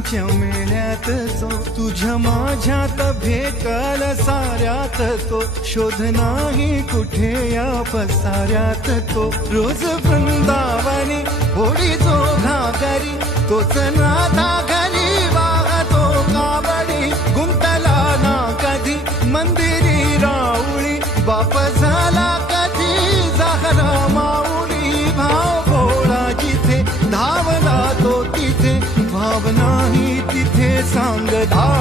प्रेमाच्या मेळ्यात जो तुझ्या माझ्यात भेटल साऱ्यात तो. शोध नाही कुठे या पसाऱ्यात तो. रोज वृंदावनी होडी जो घागरी तोच नाथा घरी वाहतो काबडी गुंतला ना कधी मंदिरी राऊळी बाप 在大